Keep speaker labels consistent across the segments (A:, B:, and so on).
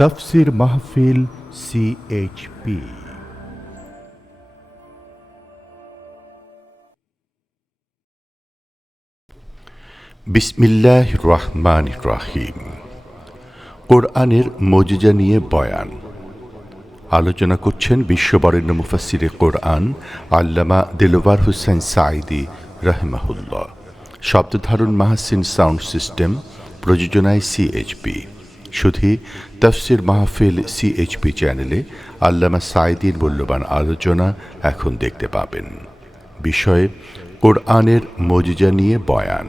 A: তফসির মাহফিল সিএইচপি বিসমিল্লাহ রহমান রাহিম। কোরআনের মজিজা নিয়ে বয়ান। আলোচনা করছেন বিশ্ববরেণ্য মুফাসিরে কোরআন আল্লামা দিলওয়ার হুসেন সাইদি রহমাহুল্লাহ। শব্দধারণ মাহাসিন সাউন্ড সিস্টেম প্রযোজনায় সিএইচপি শুধু তফসির মাহফিল সিএইচপি চ্যানেলে আল্লামা সাইদিন মূল্যবান আলোচনা এখন দেখতে পাবেন। বিষয়ে কোরআনের মজিজা নিয়ে বয়ান।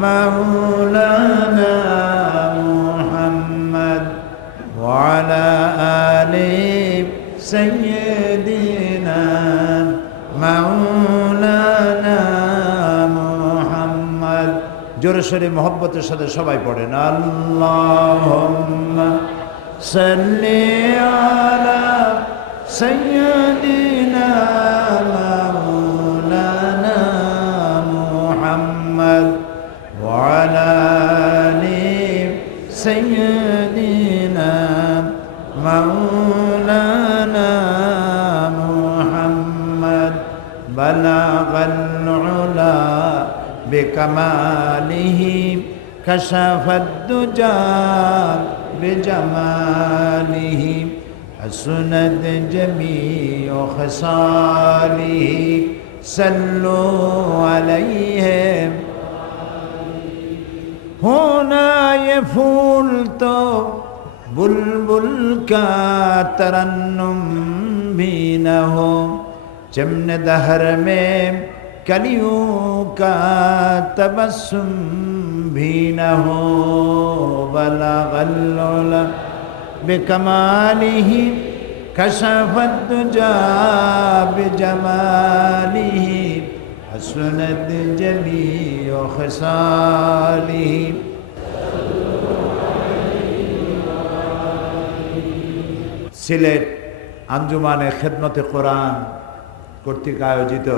B: مولانا محمد وعلى آل سيدنا مولانا محمد জোরে সোরে মহব্বতের সাথে সবাই পড়েন আল্লাহ সাল্লি আলা সাইয়্যিদিনা بلغ العلا بكماله كشف الدجى بجماله حسنت جميع خصاله سلوا عليهم. هنا يفولت بلبل كاترنم ترنم चमन दहर में कलियों का तबस्सुम भी न हो बला गल बेकमाली ही कशफत जाब जमाली ही हसनत जली खसाली সিলেট আঞ্জুমানে খেদমতে কোরআন কর্তৃক আয়োজিত।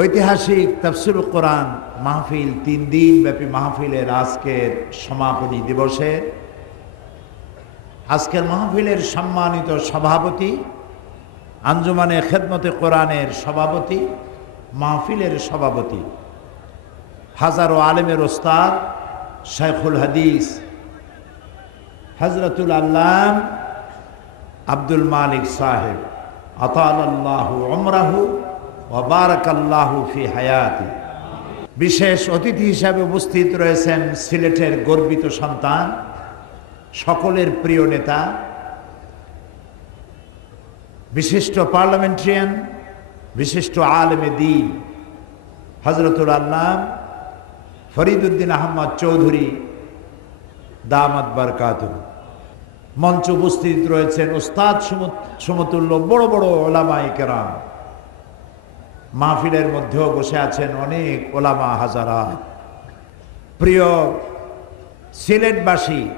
B: ঐতিহাসিক তফসিল কোরআন মাহফিল তিন দিন ব্যাপী মাহফিলের আজকের সমাপনী দিবসে আজকের মাহফিলের সম্মানিত সভাপতি, আঞ্জুমানে খেদমতে কোরআনের সভাপতি, মাহফিলের সভাপতি, হাজারো আলেমের ওস্তাদ শেখুল হাদিস হজরতুল আল্লাম আব্দুল মালিক সাহেব। ফি হায়াতি। বিশেষ অতিথি হিসাবে উপস্থিত রয়েছেন সিলেটের গর্বিত সন্তান, সকলের প্রিয় নেতা, বিশিষ্ট পার্লামেন্টারিয়ান, বিশিষ্ট আলেমে দিন হজরতুল আল্লাহ ফরিদুদ্দিন আহমদ চৌধুরী, দামাত বারকাত মঞ্চ উপস্থিত রয়েছেন ওস্তাদ সমত- সমতুল্য বড় বড় ওলামাই কেরাম। মাহফিলের মধ্যেও বসে আছেন অনেক ওলামা হাজারা। প্রিয় সিলেটবাসী,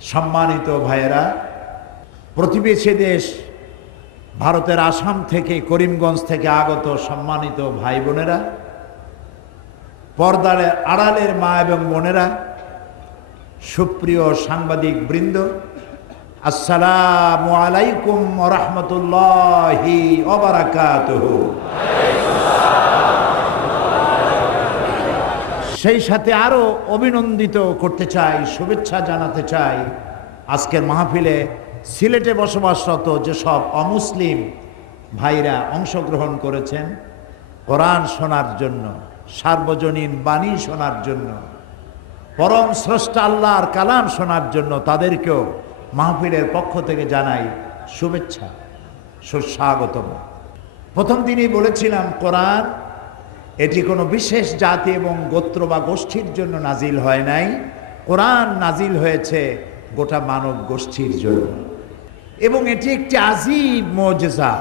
B: সম্মানিত ভাইয়েরা, প্রতিবেশী দেশ, ভারতের আসাম থেকে করিমগঞ্জ থেকে আগত সম্মানিত ভাই বোনেরা, পর্দার আড়ালের মা এবং বোনেরা সুপ্রিয় সাংবাদিক বৃন্দ, আসসালামু আলাইকুম রহমতুল্লাহি সেই সাথে আরও অভিনন্দিত করতে চাই, শুভেচ্ছা জানাতে চাই আজকের মাহফিলে সিলেটে বসবাসরত যেসব অমুসলিম ভাইরা অংশগ্রহণ করেছেন, কোরআন শোনার জন্য, সার্বজনীন বাণী শোনার জন্য পরম স্রষ্টা আল্লাহর কালাম শোনার জন্য তাদেরকেও মাহফিলের পক্ষ থেকে জানাই শুভেচ্ছা, সুস্বাগতম। প্রথম দিনই বলেছিলাম, কোরআন, এটি কোনো বিশেষ জাতি এবং গোত্র বা গোষ্ঠীর জন্য নাজিল হয় নাই। কোরআন নাজিল হয়েছে গোটা মানব গোষ্ঠীর জন্য। এবং এটি একটি আজীব মৌজেজা।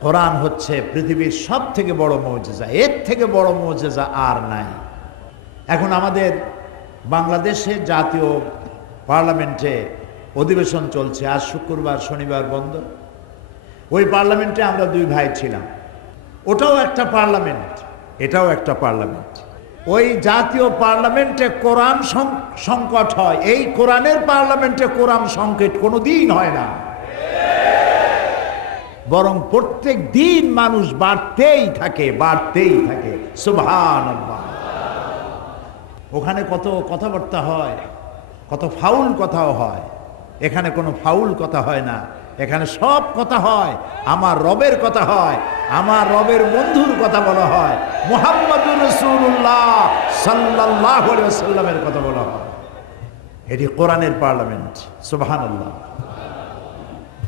B: কোরআন হচ্ছে পৃথিবীর সব থেকে বড় মৌজেজা। এর থেকে বড় মৌজেজা আর নাই। এখন আমাদের বাংলাদেশে জাতীয় পার্লামেন্টে অধিবেশন চলছে। আজ শুক্রবার, শনিবার বন্ধ। ওই পার্লামেন্টে আমরা দুই ভাই ছিলাম। ওটাও একটা পার্লামেন্ট, এটাও একটা পার্লামেন্ট। ওই জাতীয় পার্লামেন্টে কোরআন সংকট হয়। এই কোরআনের পার্লামেন্টে কোরআন সংকট কোনো দিন হয় না। বরং প্রত্যেক দিন মানুষ বাড়তেই থাকে বাড়তেই থাকে। সুভান ওখানে কত কথাবার্তা হয়, কত ফাউল কথাও হয়, এখানে কোনো ফাউল কথা হয় না, এখানে সব কথা হয়, আমার রবের কথা হয়, আমার রবের বন্ধুর কথা বলা হয়, মোহাম্মদুর রসুল্লাহ সাল্লাহ সাল্লামের কথা বলা হয়। এটি কোরআনের পার্লামেন্ট সুবাহান্লাহ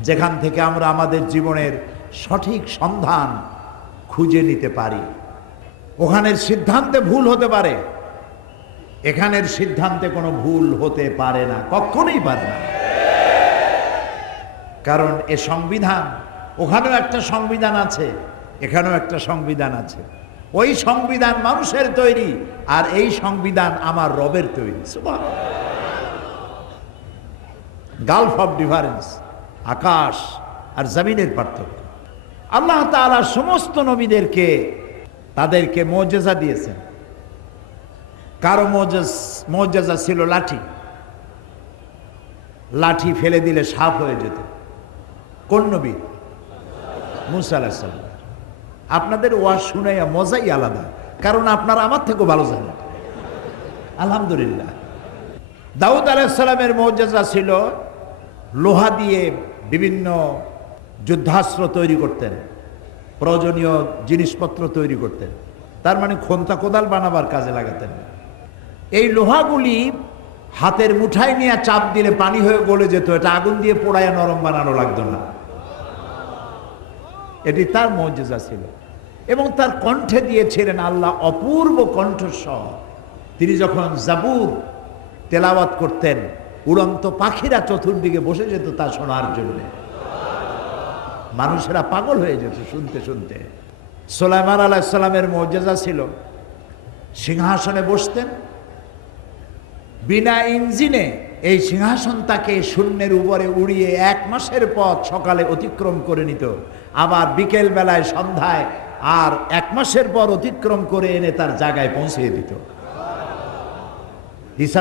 B: যেখান থেকে আমরা আমাদের জীবনের সঠিক সন্ধান খুঁজে নিতে পারি। ওখানের সিদ্ধান্তে ভুল হতে পারে। এখানের সিদ্ধান্তে কোনো ভুল হতে পারে না, কখনোই পারে না। কারণ এ সংবিধান, ওখানেও একটা সংবিধান আছে, এখানেও একটা সংবিধান আছে। ওই সংবিধান মানুষের তৈরি, আর এই সংবিধান আমার রবের তৈরি। গালফ অফ ডিফারেন্স আকাশ আর জমিনের পার্থক্য। আল্লাহ তাআলা সমস্ত নবীদেরকে, তাদেরকে মর্যাদা দিয়েছেন। কারও মৌজেজ ছিল লাঠি। লাঠি ফেলে দিলে সাপ হয়ে যেত। কোন নবী? মুসা আপনাদের ওয়াজ শুনাইয়া মজাই আলাদা, কারণ আপনারা আমার থেকেও ভালো জানেন। আলহামদুলিল্লাহ। দাউদ আলাইসাল্লামের মৌজাজা ছিল লোহা দিয়ে বিভিন্ন যুদ্ধাস্ত্র তৈরি করতেন, প্রয়োজনীয় জিনিসপত্র তৈরি করতেন। তার মানে খন্তা কোদাল বানাবার কাজে লাগাতেন। এই লোহাগুলি হাতের মুঠায় নিয়ে চাপ দিলে পানি হয়ে গলে যেত, এটা আগুন দিয়ে পোড়ায় নরম বানানো লাগতো না। এটি তার মৌজেজা ছিল। এবং তার কণ্ঠে দিয়েছিলেন আল্লাহ অপূর্ব কণ্ঠস্বর। তিনি যখন জাবুর তেলাওয়াত করতেন, উড়ন্ত পাখিরা চতুর্দিকে বসে যেত তা শোনার জন্য। মানুষেরা পাগল হয়ে যেত শুনতে শুনতে। সোলাইমান আলাহিসাল্লামের মর্যাদা ছিল। সিংহাসনে বসতেন বিনা ইঞ্জিনে এই সিংহাসন তাকে শূন্যের উপরে উড়িয়ে এক মাসের পথ সকালে অতিক্রম করে নিত। আবার বিকেল বেলায় সন্ধ্যায় আর এক মাসের পর অতিক্রম করে এনে তার জায়গায় পৌঁছিয়ে দিত। ঈসা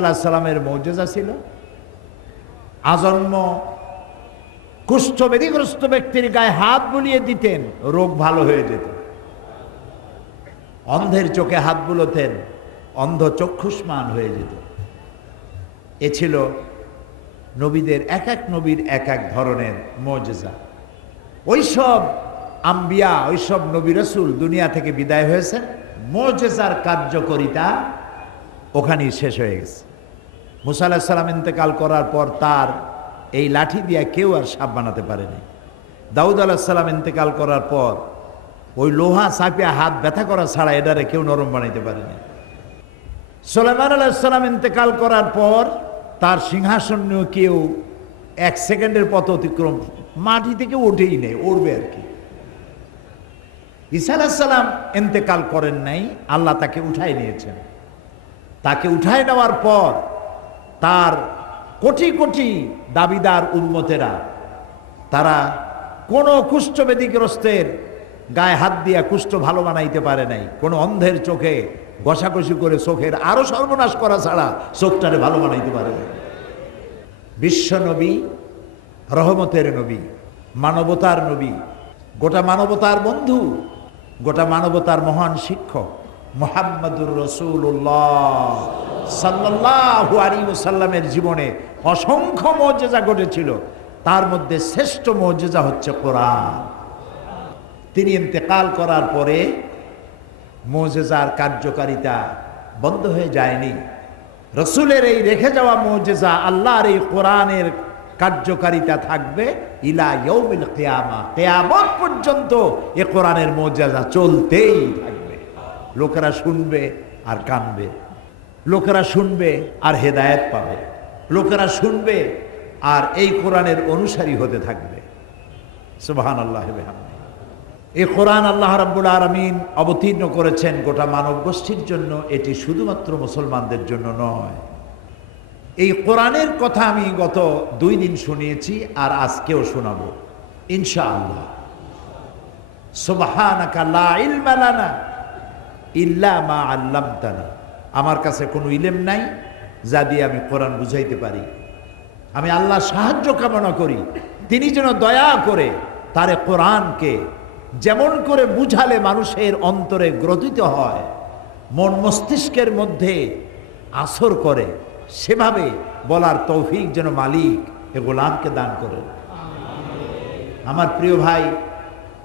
B: মৌজেজা ছিল। আজন্ম কুষ্ঠবেদীগ্রস্ত ব্যক্তির গায়ে হাত বুলিয়ে দিতেন, রোগ ভালো হয়ে যেত। অন্ধের চোখে হাত বুলোতেন, অন্ধ চক্ষুষ্মান হয়ে যেত। এ ছিল নবীদের এক এক নবীর এক এক ধরনের মজেজা। ওইসব আম্বিয়া, ওইসব নবী রসুল দুনিয়া থেকে বিদায় হয়েছেন মজেজার কার্যকরিতা ওখানেই শেষ হয়ে গেছে। মুসা আলাহিসাল্লাম ইন্তেকাল করার পর তার এই লাঠি দিয়া কেউ আর সাপ বানাতে পারেনি। দাউদ আলাহিসাল্লাম ইন্তেকাল করার পর ওই লোহা চাপিয়া হাত ব্যথা করা ছাড়া এটারে কেউ নরম বানাইতে পারেনি। সোলেমান আলাহিসাল্লাম ইন্তেকাল করার পর তার সিংহাসন কেউ এক সেকেন্ডের পথ অতিক্রম মাটি থেকে ওঠেই নেই উঠবে আর কি। ঈসা আলাহিসাল্লাম ইন্তেকাল করেন নাই, আল্লাহ তাকে উঠাই নিয়েছেন। তাকে উঠায় নেওয়ার পর তার কোটি কোটি দাবিদার উন্মতেরা তারা কোনো কুষ্ঠবেদীগ্রস্তের গায়ে হাত দিয়া কুষ্ঠ ভালো বানাইতে পারে নাই, কোনো অন্ধের চোখে ঘষাঘষি করে চোখের আরও সর্বনাশ করা ছাড়া চোখটারে ভালো বানাইতে পারে নাই বিশ্ব নবী, রহমতের নবী, মানবতার নবী, গোটা মানবতার বন্ধু, গোটা মানবতার মহান শিক্ষক মোহাম্মদুর রসুল্লাহ সাল্লাহ আলী সাল্লামের জীবনে অসংখ্য মর্যাদা ঘটেছিল। তার মধ্যে শ্রেষ্ঠ মর্যাদা হচ্ছে কোরআন। তিনি ইন্তেকাল করার পরে মোজেজার কার্যকারিতা বন্ধ হয়ে যায়নি। রসুলের এই রেখে যাওয়া মোজেজা আল্লাহর এই কোরআনের কার্যকারিতা থাকবে ইলা ইয়ৌমিল কেয়ামা। কেয়ামত পর্যন্ত এ কোরআনের মোজেজা চলতেই থাকবে। লোকেরা শুনবে আর কানবে। লোকেরা শুনবে আর হেদায়েত পাবে। লোকেরা শুনবে আর এই কোরআনের অনুসারী হতে থাকবে। সুবাহান আল্লাহ এই কোরআন আল্লাহ রাব্বুল আলমিন অবতীর্ণ করেছেন গোটা মানব গোষ্ঠীর জন্য। এটি শুধুমাত্র মুসলমানদের জন্য নয়। এই কোরআনের কথা আমি গত দুই দিন শুনিয়েছি আর আজকেও শোনাবো। লা ইলমা লানা ইল্লা মা আল্লামতানা। আমার কাছে কোনো ইলেম নাই যা দিয়ে আমি কোরআন বুঝাইতে পারি। আমি আল্লাহ সাহায্য কামনা করি। তিনি যেন দয়া করে তারে কোরআনকে যেমন করে বুঝালে মানুষের অন্তরে গ্রথিত হয়, মন মস্তিষ্কের মধ্যে আসর করে, সেভাবে বলার তৌফিক যেন মালিক এ গোলামকে দান করেন আমার প্রিয় ভাই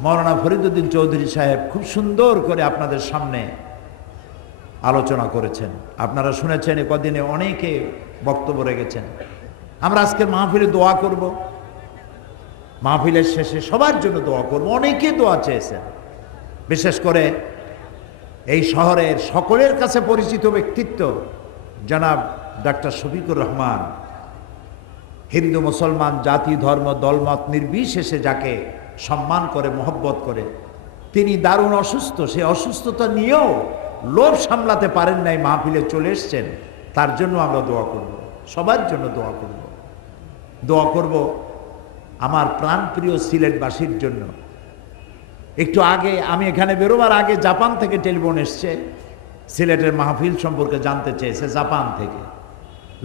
B: মৌলানা ফরিদুদ্দিন চৌধুরী সাহেব খুব সুন্দর করে আপনাদের সামনে আলোচনা করেছেন। আপনারা শুনেছেন এ কদিনে অনেকে বক্তব্য রেখেছেন। আমরা আজকের মাহফিলে দোয়া করব। মাহফিলের শেষে সবার জন্য দোয়া করব। অনেকে দোয়া চেয়েছেন। বিশেষ করে এই শহরের সকলের কাছে পরিচিত ব্যক্তিত্ব জনাব ডাক্তার শফিকুর রহমান। হিন্দু, মুসলমান, জাতি, ধর্ম, দলমত নির্বিশেষে যাকে সম্মান করে, মোহব্বত করে, তিনি দারুণ অসুস্থ। সে অসুস্থতা নিয়েও লোভ সামলাতে পারেন নাই, মাহফিলে চলে এসছেন। তার জন্য আমরা দোয়া করব। সবার জন্য দোয়া করব। দোয়া করব আমার প্রাণপ্রিয় সিলেটবাসীর জন্য। একটু আগে আমি এখানে বেরোবার আগে জাপান থেকে টেলিফোন এসছে, সিলেটের মাহফিল সম্পর্কে জানতে চেয়েছে জাপান থেকে।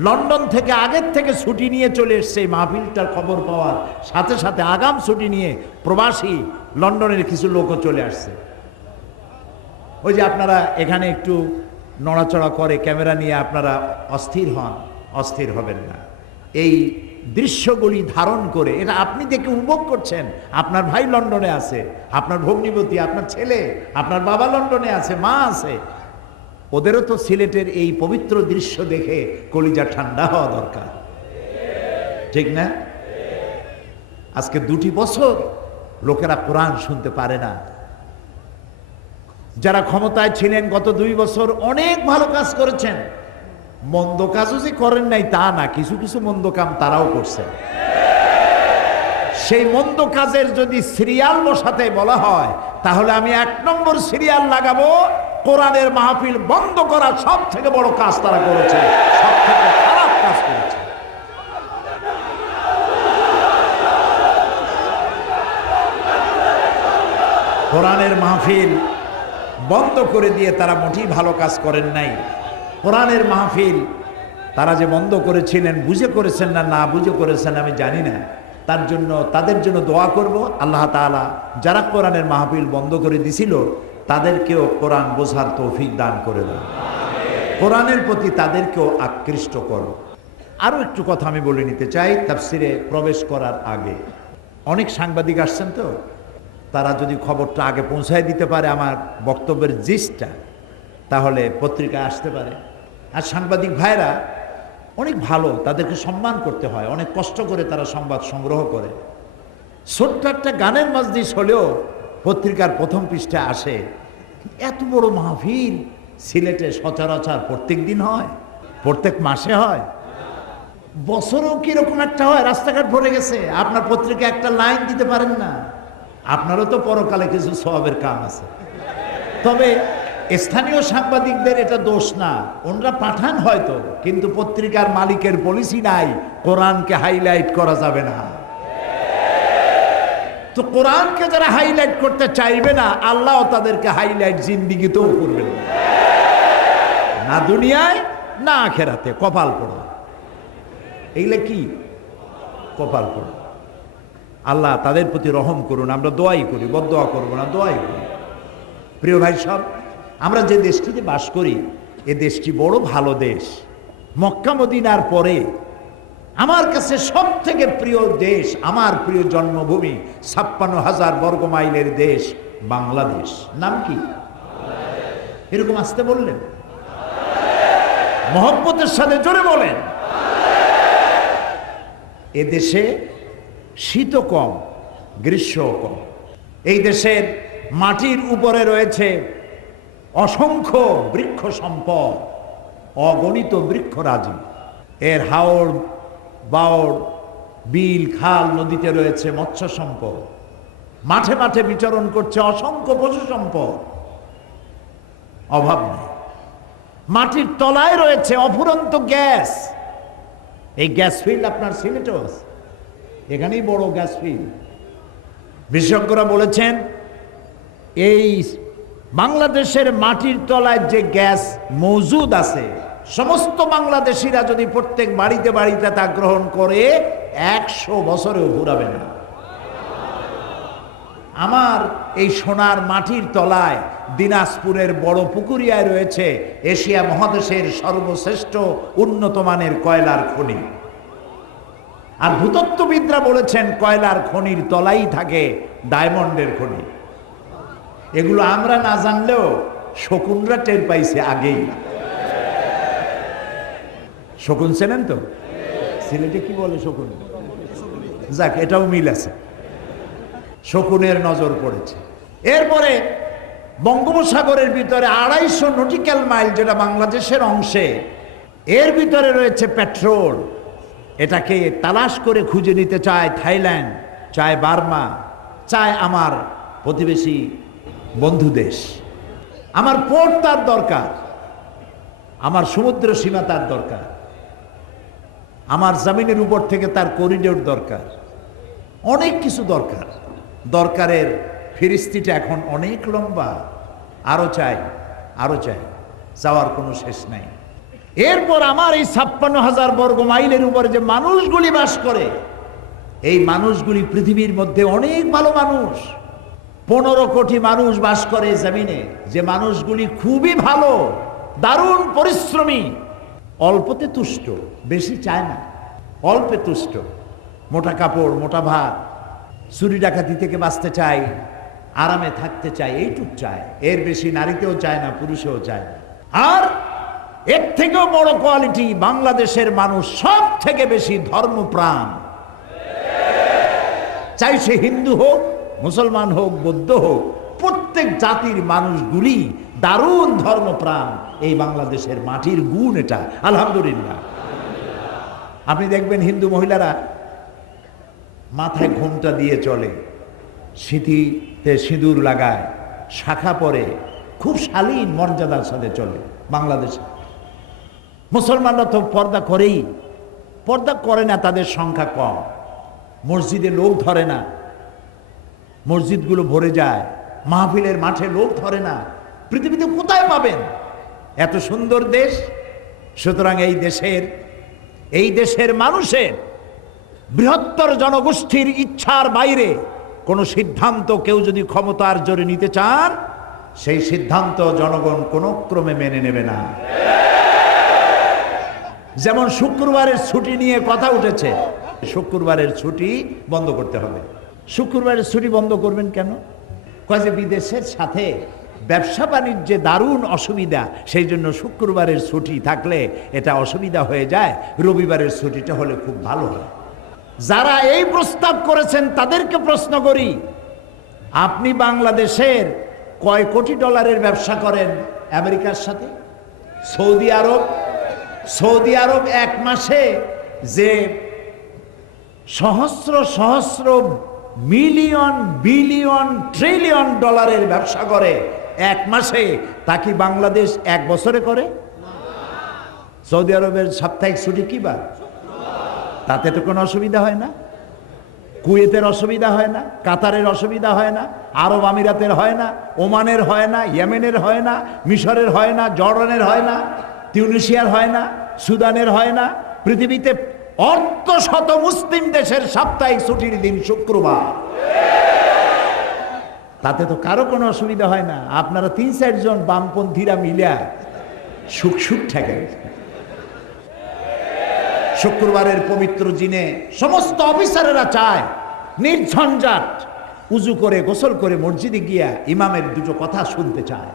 B: লন্ডন থেকে আগের থেকে ছুটি নিয়ে চলে এসছে এই মাহফিলটার খবর পাওয়ার সাথে সাথে আগাম ছুটি নিয়ে প্রবাসী লন্ডনের কিছু লোকও চলে আসছে। ওই যে আপনারা এখানে একটু নড়াচড়া করে ক্যামেরা নিয়ে আপনারা অস্থির হন, অস্থির হবেন না। এই দৃশ্যগুলি ধারণ করে, এটা আপনি দেখে উপভোগ করছেন। আপনার ভাই লন্ডনে আছে, আপনার ভগ্নিপতি, আপনার ছেলে, আপনার বাবা লন্ডনে আছে, মা আছে। ওদেরও তো সিলেটের এই পবিত্র দৃশ্য দেখে কলিজা ঠান্ডা হওয়া দরকার। ঠিক না? আজকে দুটি বছর লোকেরা কোরআন শুনতে পারে না। যারা ক্ষমতায় ছিলেন গত দুই বছর অনেক ভালো কাজ করেছেন। মন্দ কাজও যে করেন নাই তা না, কিছু কিছু মন্দ কাম তারাও করছেন সেই মন্দ কাজের যদি সিরিয়াল বসাতে বলা হয়, তাহলে আমি এক নম্বর সিরিয়াল লাগাবো, কোরআনের মাহফিল বন্ধ করা সব থেকে বড় কাজ তারা করেছে সব থেকে খারাপ কাজ করেছে। কোরআনের মাহফিল বন্ধ করে দিয়ে তারা মোটেই ভালো কাজ করেন নাই। কোরআনের মাহফিল। তারা যে বন্ধ করেছিলেন, বুঝে করেছেন না না বুঝে করেছেন আমি জানি না। তার জন্য, তাদের জন্য দোয়া করব। আল্লাহ তাআলা যারা কোরআনের মাহফিল বন্ধ করে দিছিল, তাদেরকেও কোরআন বোঝার তৌফিক দান করে দেন কোরআনের প্রতি তাদেরকেও আকৃষ্ট করো। আরও একটু কথা আমি বলে নিতে চাই, তাফসিরে প্রবেশ করার আগে। অনেক সাংবাদিক আসছেন তো? তারা যদি খবরটা আগে পৌঁছায় দিতে পারে আমার বক্তব্যের জিসটা। তাহলে পত্রিকায় আসতে পারে। আর সাংবাদিক ভাইরা অনেক ভালো, তাদেরকে সম্মান করতে হয়, অনেক কষ্ট করে তারা সংবাদ সংগ্রহ করে। ছোট্ট একটা গানের মজলিস হলেও পত্রিকার প্রথম পৃষ্ঠা আসে, এত বড় মাহফিল, সিলেটে সচরাচর প্রত্যেক দিন হয়, প্রত্যেক মাসে হয়। বছরেও কীরকম একটা হয়, রাস্তাঘাট ভরে গেছে, আপনার পত্রিকা একটা লাইন দিতে পারেন না। আপনারও তো পরকালে কিছু সবের কাম আছে। তবে স্থানীয় সাংবাদিকদের এটা দোষ না। ওনরা পাঠান হয়তো, কিন্তু পত্রিকার মালিকের পলিসি নাই, কোরআনকে হাইলাইট করা যাবে না। তো কোরআনকে যারা হাইলাইট করতে চাইবে না, আল্লাহ তাদেরকে হাইলাইট জিন্দিগিতেও করবেন না। না দুনিয়ায়, না আখেরাতে, কপাল পড়া। এইগুলা কি? কপাল পড়া। আল্লাহ তাদের প্রতি রহম করুন, আমরা দোয়াই করি বদোয়া করব না, দোয়াই করি। প্রিয় ভাই সব আমরা যে দেশটিতে বাস করি এ দেশটি বড় ভালো দেশ। মক্কা মদিনার পরে আমার কাছে সব থেকে প্রিয় দেশ আমার প্রিয় জন্মভূমি ছাপ্পান্ন হাজার বর্গ মাইলের দেশ বাংলাদেশ। নাম কি? এরকম আসতে বললেন? মহব্বতের সাথে জোরে বলেন। এ দেশে শীত কম গ্রীষ্ম কম। এই দেশের মাটির উপরে রয়েছে অসংখ্য বৃক্ষ সম্পদ, অগণিত বৃক্ষরাজি এর হাওড় বাওড় বিল, খাল নদীতে রয়েছে মৎস্য সম্পদ। মাঠে মাঠে বিচরণ করছে অসংখ্য পশু সম্পদ। অভাব নেই। মাটির তলায় রয়েছে অফুরন্ত গ্যাস। এই গ্যাস ফিল্ড আপনার সিলেটেও এখানেই বড় গ্যাস ফিল্ড। বিশেষজ্ঞরা বলেছেন, এই বাংলাদেশের মাটির তলায় যে গ্যাস মজুদ আছে, সমস্ত বাংলাদেশিরা যদি প্রত্যেক বাড়িতে বাড়িতে তা গ্রহণ করে, একশো বছরেও ঘুরাবে না। আমার এই সোনার মাটির তলায় দিনাজপুরের বড় পুকুরিয়ায় রয়েছে এশিয়া মহাদেশের সর্বশ্রেষ্ঠ উন্নত মানের কয়লার খনি। আর ভূতত্ত্ববিদরা বলেছেন কয়লার খনির তলাই থাকে ডায়মন্ডের খনি। এগুলো আমরা না জানলেও শকুনরা টের পাইছে আগেই। শকুন চেনেন তো? সিলেটে কি বলে শকুন? যাক, এটাও মিল আছে। শকুনের নজর পড়েছে। এরপরে বঙ্গোপসাগরের ভিতরে আড়াইশো নটিক্যাল মাইল, যেটা বাংলাদেশের অংশে, এর ভিতরে রয়েছে পেট্রোল। এটাকে তালাশ করে খুঁজে নিতে চায় থাইল্যান্ড, চায় বার্মা, চায় আমার প্রতিবেশী বন্ধু দেশ। আমার পোর্ট তার দরকার। আমার সমুদ্র সীমা তার দরকার। আমার জামিনের উপর থেকে তার করিডোর দরকার। অনেক কিছু দরকার। দরকারের ফিরিস্তিটা এখন অনেক লম্বা। আরও চাই আরও চাই। চাওয়ার কোনো শেষ নাই। এরপর আমার এই ছাপ্পান্ন হাজার বর্গ মাইলের উপরে যে মানুষগুলি বাস করে, এই মানুষগুলি পৃথিবীর মধ্যে অনেক ভালো মানুষ। পনেরো কোটি মানুষ বাস করে জমিনে। যে মানুষগুলি খুবই ভালো, দারুণ পরিশ্রমী। অল্পতে তুষ্ট, বেশি চায় না। অল্পে তুষ্ট, মোটা কাপড়, মোটা ভাত, চুরি ডাকাতি থেকে বাঁচতে চাই আরামে থাকতে চায়, এইটুক চায়। এর বেশি নারীতেও চায় না, পুরুষেও চায় না। আর এর থেকেও বড় কোয়ালিটি, বাংলাদেশের মানুষ সব থেকে বেশি ধর্মপ্রাণ। চাই সে হিন্দু হোক মুসলমান হোক, বৌদ্ধ হোক, প্রত্যেক জাতির মানুষগুলি দারুণ ধর্মপ্রাণ এই বাংলাদেশের মাটির গুণ এটা। আলহামদুলিল্লাহ। আপনি দেখবেন হিন্দু মহিলারা মাথায় ঘোমটা দিয়ে চলে স্মৃতিতে সিঁদুর লাগায়, শাখা পরে, খুব শালীন মর্যাদার সাথে চলে বাংলাদেশে। মুসলমানরা তো পর্দা করেই, পর্দা করে না, তাদের সংখ্যা কম। মসজিদে লোক ধরে না মসজিদগুলো ভরে যায়, মাহফিলের মাঠে লোক ধরে না, পৃথিবীতে কোথায় পাবেন? এত সুন্দর দেশ, সুতরাং এই দেশের এই দেশের মানুষের বৃহত্তর জনগোষ্ঠীর ইচ্ছার বাইরে কোনো সিদ্ধান্ত কেউ যদি ক্ষমতার জোরে নিতে চান, সেই সিদ্ধান্ত জনগণ কোনো ক্রমে মেনে নেবে না। যেমন শুক্রবারের ছুটি নিয়ে কথা উঠেছে, শুক্রবারের ছুটি বন্ধ করতে হবে। শুক্রবারের ছুটি বন্ধ করবেন কেন? কয় যে বিদেশের সাথে ব্যবসা বাণিজ্যে দারুণ অসুবিধা, সেই জন্য শুক্রবারের ছুটি থাকলে এটা অসুবিধা হয়ে যায়, রবিবারের ছুটিটা হলে খুব ভালো হয়। যারা এই প্রস্তাব করেছেন তাদেরকে প্রশ্ন করি, আপনি বাংলাদেশের কয় কোটি ডলারের ব্যবসা করেন আমেরিকার সাথে? সৌদি আরব? সৌদি আরব এক মাসে যে সহস্র সহস্র মিলিয়ন, বিলিয়ন, ট্রিলিয়ন ডলারের ব্যবসা করে এক মাসে, তা কি বাংলাদেশ এক বছরে করে? সৌদি আরবের সাপ্তাহিক ছুটি কি বার? তাতে তো কোনো অসুবিধা হয় না। কুয়েতের অসুবিধা হয় না, কাতারের অসুবিধা হয় না, আরব আমিরাতের হয় না, ওমানের হয় না, ইয়েমেনের হয় না, মিশরের হয় না, জর্ডানের হয় না, তিউনিশিয়ার হয় না, সুদানের হয় না, পৃথিবীতে অর্ধ শত মুসলিম দেশের সাপ্তাহিক ছুটির দিন শুক্রবার। তাতে তো কারও কোনো অসুবিধা হয় না। আপনারা তিন চারজন বামপন্থীরা মিলিয়া সুখ সুখ ঠেকে। শুক্রবারের পবিত্র দিনে সমস্ত অফিসারেরা চায়, নির্ঝঞ্ঝাট উজু করে, গোসল করে মসজিদে গিয়া ইমামের দুটো কথা শুনতে চায়।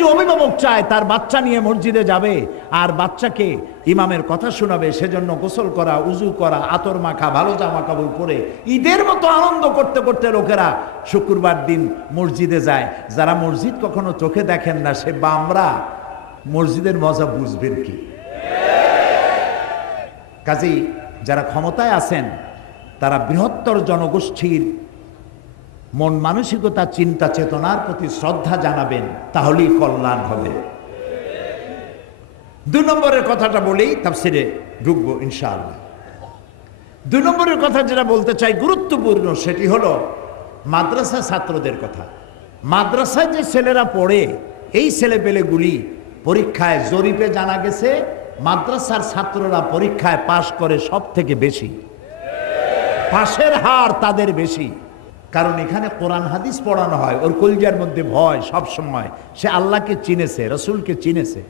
B: প্রত্যেকটি অভিভাবক চায়, তার বাচ্চা নিয়ে মসজিদে যাবে, আর বাচ্চাকে ইমামের কথা শোনাবে, সেজন্য গোসল করা, উজু করা, আতর মাখা, ভালো জামা কাপড় পরে ঈদের মতো আনন্দ করতে করতে লোকেরা শুক্রবার দিন মসজিদে যায়। যারা মসজিদ কখনো চোখে দেখেন না, সে বামরা মসজিদের মজা বুঝবেন কি? কাজেই যারা ক্ষমতায় আছেন, তারা বৃহত্তর জনগোষ্ঠীর মন মানসিকতা, চিন্তা, চেতনার প্রতি শ্রদ্ধা জানাবেন, তাহলেই কল্যাণ হবে। দুই নম্বরের কথাটা বলেই তাফসিরে ঢুকবো ইনশাআল্লাহ। দুই নম্বরের কথা যেটা বলতে চাই, গুরুত্বপূর্ণ, সেটি হলো মাদ্রাসা ছাত্রদের কথা। মাদ্রাসায় যে ছেলেরা পড়ে, এই ছেলেপেলেগুলি পরীক্ষায় জরিপে জানা গেছে, মাদ্রাসার ছাত্ররা পরীক্ষায় পাশ করে সব থেকে বেশি। পাশের হার তাদের বেশি। কারণ এখানে কোরআন হাদিস পড়ানো হয়, ওর কলজার মধ্যে ভয় সব সময়। সে আল্লাহকে চিনেছে, রসুলকে চিনেছে।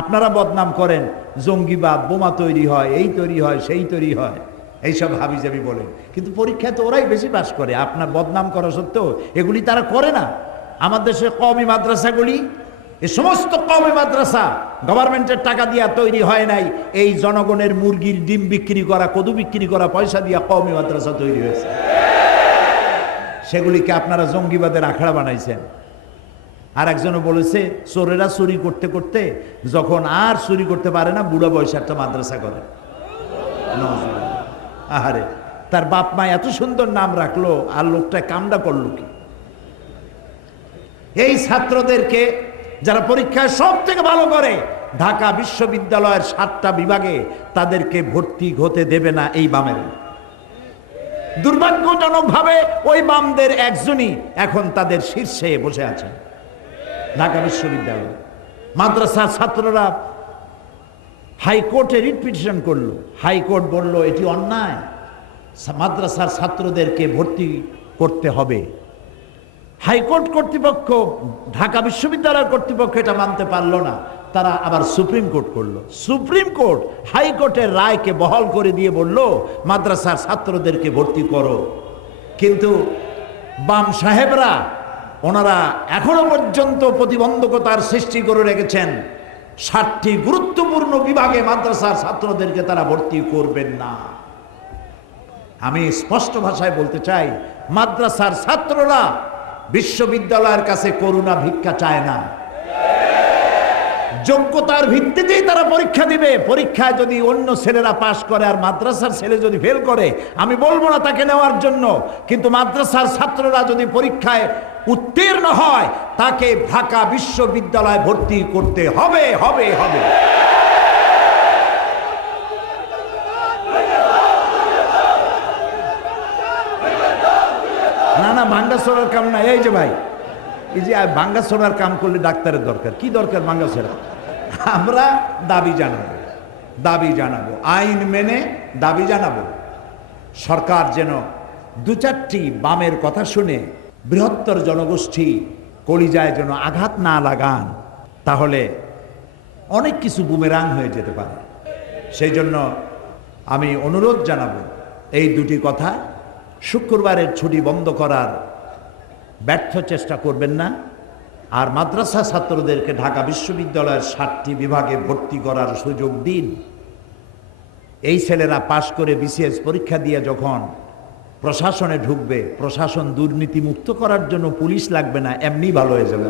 B: আপনারা বদনাম করেন, জঙ্গিবাদ, বোমা তৈরি হয়, এই তৈরি হয়, সেই তৈরি হয়, এইসব হাবিজাবি বলেন। কিন্তু পরীক্ষায় তো ওরাই বেশি পাস করে, আপনার বদনাম করা সত্ত্বেও এগুলি তারা করে না। আমার দেশে কমই মাদ্রাসাগুলি, এ সমস্ত কমে মাদ্রাসা গভর্নমেন্টের টাকা দিয়া তৈরি হয় নাই, এই জনগণের মুরগির ডিম বিক্রি করা, কদু বিক্রি করা, পয়সা দিয়া কমই মাদ্রাসা তৈরি হয়েছে। সেগুলিকে আপনারা জঙ্গিবাদের আখড়া বানাইছেন। আর একজনও বলেছে, চোরেরা চুরি করতে করতে যখন আর চুরি করতে পারে না, বুড়ো বয়সে একটা মাদ্রাসা করে। আহারে, তার বাপ মা এত সুন্দর নাম রাখল, আর লোকটা কামডা করল কি? এই ছাত্রদেরকে যারা পরীক্ষায় সব থেকে ভালো করে, ঢাকা বিশ্ববিদ্যালয়ের সাতটা বিভাগে তাদেরকে ভর্তি হতে দেবে না এই বামের। দুর্ভাগ্যজনকভাবে ওই বামদের একজনই এখন তাদের শীর্ষে বসে আছেন ঢাকা বিশ্ববিদ্যালয়। মাদ্রাসার ছাত্ররা হাইকোর্টে রিট পিটিশন করল। হাইকোর্ট বলল, এটি অন্যায়। মাদ্রাসার ছাত্রদেরকে ভর্তি করতে হবে। হাইকোর্ট কর্তৃপক্ষ, ঢাকা বিশ্ববিদ্যালয় কর্তৃপক্ষ এটা মানতে পারল না। তারা আবার সুপ্রিম কোর্ট করল। সুপ্রিম কোর্ট হাইকোর্টের রায়কে বহাল করে দিয়ে বলল, মাদ্রাসার ছাত্রদেরকে ভর্তি করো। কিন্তু বাম সাহেবরা, ওনারা এখনও পর্যন্ত প্রতিবন্ধকতার সৃষ্টি করে রেখেছেন। ষাটটি গুরুত্বপূর্ণ বিভাগে মাদ্রাসার ছাত্রদেরকে তারা ভর্তি করবেন না। আমি স্পষ্ট ভাষায় বলতে চাই, মাদ্রাসার ছাত্ররা বিশ্ববিদ্যালয়ের কাছে করুণা ভিক্ষা চায় না। যোগ্যতার ভিত্তিতেই তারা পরীক্ষা দিবে। পরীক্ষায় যদি অন্য ছেলেরা পাশ করে আর মাদ্রাসার ছেলে যদি ফেল করে, আমি বলব না তাকে নেওয়ার জন্য, কিন্তু মাদ্রাসার ছাত্ররা যদি পরীক্ষায় উত্তীর্ণ হয়, তাকে ঢাকা বিশ্ববিদ্যালয়ে ভর্তি করতে হবে হবে হবে। না না ভাঙ্গা ছোড়ার কাম না এই যে ভাই এই যে ভাঙ্গা ছোড়ার কাম করলে ডাক্তারের দরকার, কি দরকার ভাঙ্গা ছোড়া আমরা দাবি জানাব দাবি জানাব, আইন মেনে দাবি জানাব। সরকার যেন দু চারটি বামের কথা শুনে বৃহত্তর জনগোষ্ঠী কলিজায় যেন আঘাত না লাগান, তাহলে অনেক কিছু বুমেরাং হয়ে যেতে পারে। সেই জন্য আমি অনুরোধ জানাব, এই দুটি কথা শুক্রবারের ছুটি বন্ধ করার ব্যর্থ চেষ্টা করবেন না। আর মাদ্রাসা ছাত্রদেরকে ঢাকা বিশ্ববিদ্যালয়ের ষাটটি বিভাগে ভর্তি করার সুযোগ দিন। এই ছেলেরা পাশ করে বিসিএস পরীক্ষা দিয়ে যখন প্রশাসনে ঢুকবে, প্রশাসন দুর্নীতি মুক্ত করার জন্য পুলিশ লাগবে না, এমনি ভালো হয়ে যাবে।